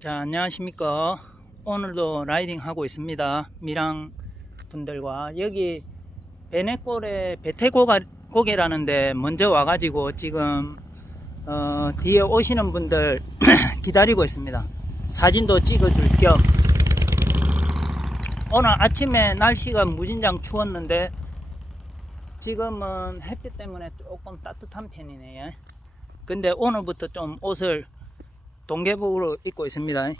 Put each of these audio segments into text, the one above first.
자, 안녕하십니까. 오늘도 라이딩 하고 있습니다. 미랑 분들과. 여기 베네골에 베테고개라는데 먼저 와가지고 지금, 어, 뒤에 오시는 분들 기다리고 있습니다. 사진도 찍어줄 겸. 오늘 아침에 날씨가 무진장 추웠는데 지금은 햇빛 때문에 조금 따뜻한 편이네요. 근데 오늘부터 좀 옷을 동계복으로 입고 있습니다.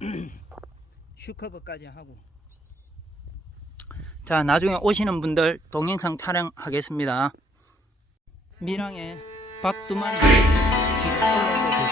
슈커버까지 하고. 자, 나중에 오시는 분들 동영상 촬영하겠습니다. 미랑의 박두만 지금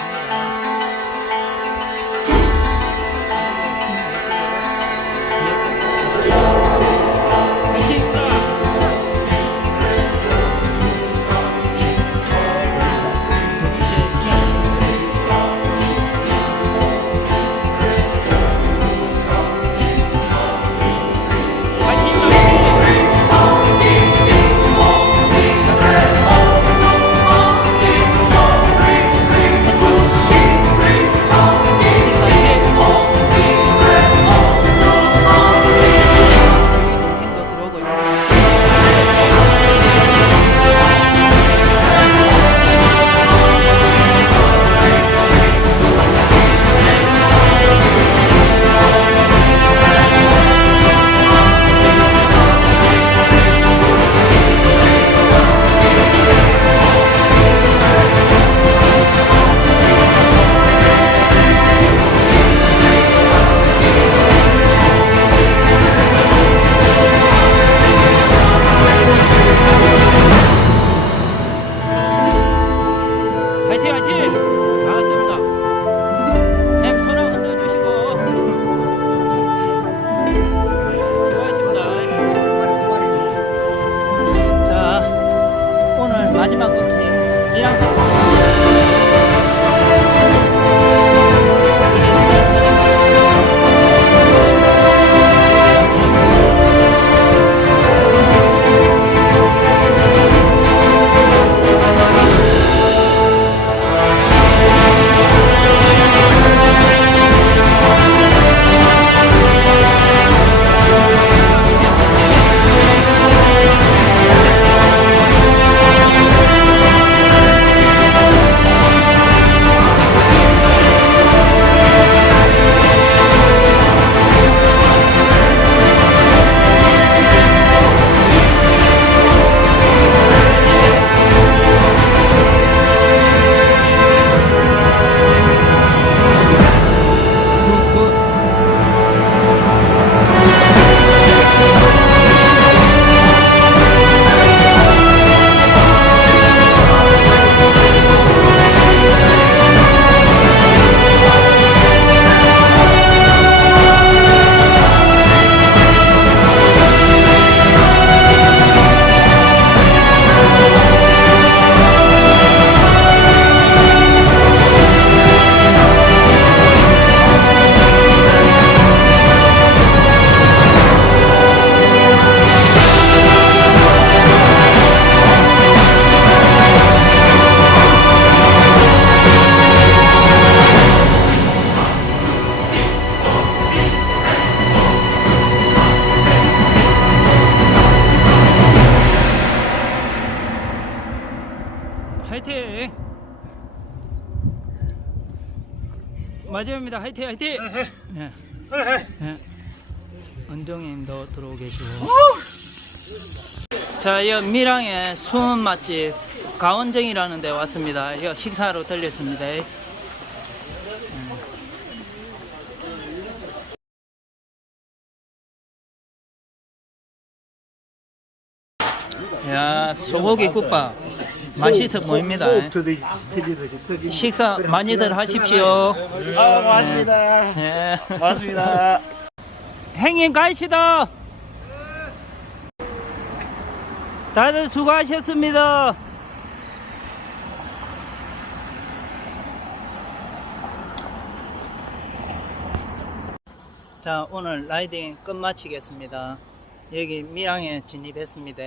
마지막 곡기 미랑 화이팅! 마지막입니다. 화이팅 화이팅! 예. 예. 은정님도 들어오 계시고. 자, 이 미랑의 숨은 맛집 가원정이라는 데 왔습니다. 이 식사로 들렸습니다. 야, 소고기 국밥 맛있어 보입니다. 터지듯이 터지듯이 터지. 식사 많이들 하십시오. 아 맞습니다. 예. 맞습니다. 행인 가시다. 다들 수고하셨습니다. 자, 오늘 라이딩 끝마치겠습니다. 여기 밀양에 진입했습니다.